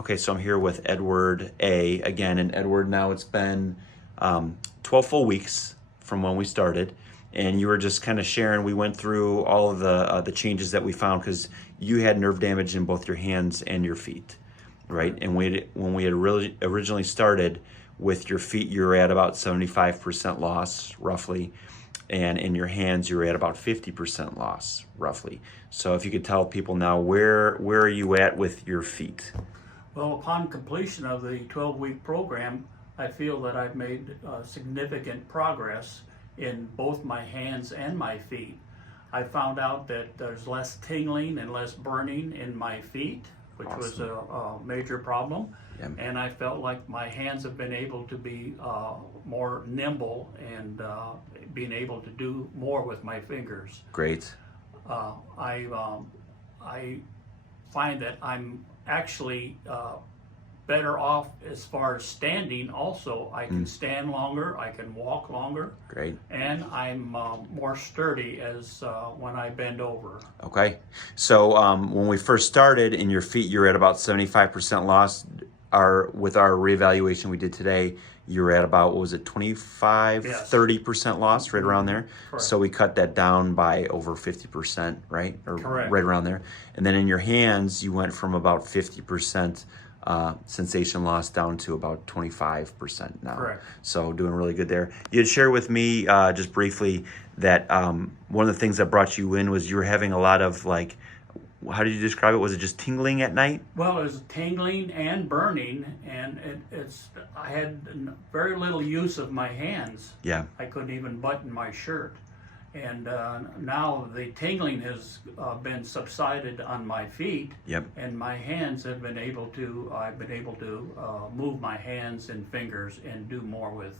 Okay, so I'm here with Edward A. again, and Edward, now it's been 12 full weeks from when we started, and you were just kind of sharing. We went through all of the changes that we found because you had nerve damage in both your hands and your feet, right? And when we had really originally started with your feet, you were at about 75% loss, roughly, and in your hands, you were at about 50% loss, roughly. So if you could tell people now, where are you at with your feet? Well, upon completion of the 12-week program, I feel that I've made significant progress in both my hands and my feet. I found out that there's less tingling and less burning in my feet, which was a major problem. Yeah. And I felt like my hands have been able to be more nimble and being able to do more with my fingers. Great. I find that I'm actually better off as far as standing. Also, I can stand longer, I can walk longer. Great. And I'm more sturdy as when I bend over. Okay. So when we first started in your feet, you're at about 75% loss. With our reevaluation we did today, you were at about, what was it, 25, Yes. 30% loss, right around there. Correct. So we cut that down by over 50%, right? Or Correct. right around there. And then in your hands, you went from about 50% sensation loss down to about 25% now. Correct. So doing really good there. You had shared with me just briefly that one of the things that brought you in was you were having a lot of, like, how did you describe it? Was it just tingling at night? Well, it was tingling and burning, and I had very little use of my hands. Yeah. I couldn't even button my shirt. And now the tingling has been subsided on my feet. Yep. And my hands have been able to, I've been able to move my hands and fingers and do more with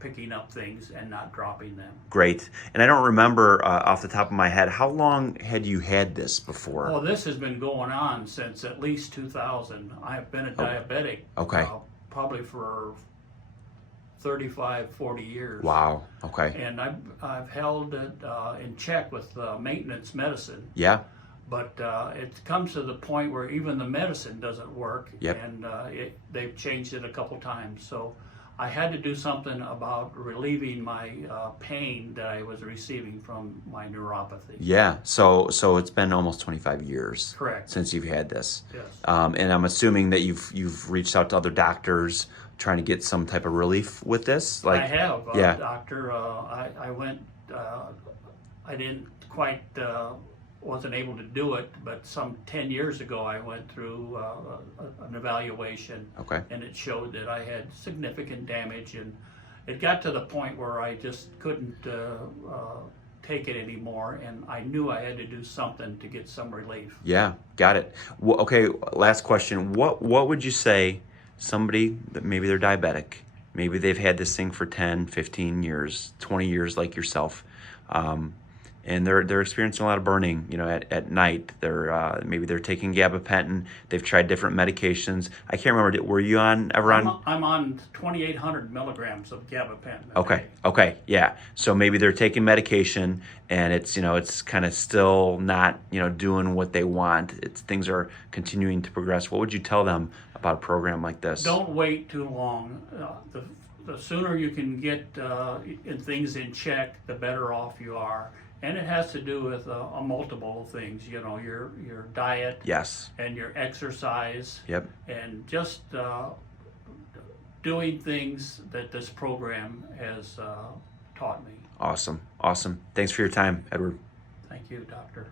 picking up things and not dropping them. Great. And I don't remember off the top of my head, how long had you had this before? Well, this has been going on since at least 2000. I've been a diabetic. Okay. Probably for 35, 40 years. Wow. Okay. And I've held it in check with maintenance medicine. Yeah. But it comes to the point where even the medicine doesn't work. Yep. And they've changed it a couple times. So I had to do something about relieving my pain that I was receiving from my neuropathy. Yeah. So it's been almost 25 years. Correct. Since you've had this. Yes. And I'm assuming that you've reached out to other doctors trying to get some type of relief with this. Like, I have, yeah. doctor. I went. I didn't quite. Wasn't able to do it, but some 10 years ago I went through an evaluation. Okay. And it showed that I had significant damage, and it got to the point where I just couldn't take it anymore, and I knew I had to do something to get some relief. Yeah, got it. Well, okay, last question. What would you say somebody that maybe they're diabetic, maybe they've had this thing for 10, 15 years, 20 years like yourself, and they're experiencing a lot of burning, at night. Maybe they're taking gabapentin. They've tried different medications. I can't remember. Were you ever on? I'm on 2,800 milligrams of gabapentin. Okay, yeah. So maybe they're taking medication, and it's kind of still not doing what they want. Things are continuing to progress. What would you tell them about a program like this? Don't wait too long. The sooner you can get things in check, the better off you are. And it has to do with a multiple things, your diet. Yes. And your exercise. Yep. And just doing things that this program has taught me. Awesome. Thanks for your time, Edward. Thank you, Doctor.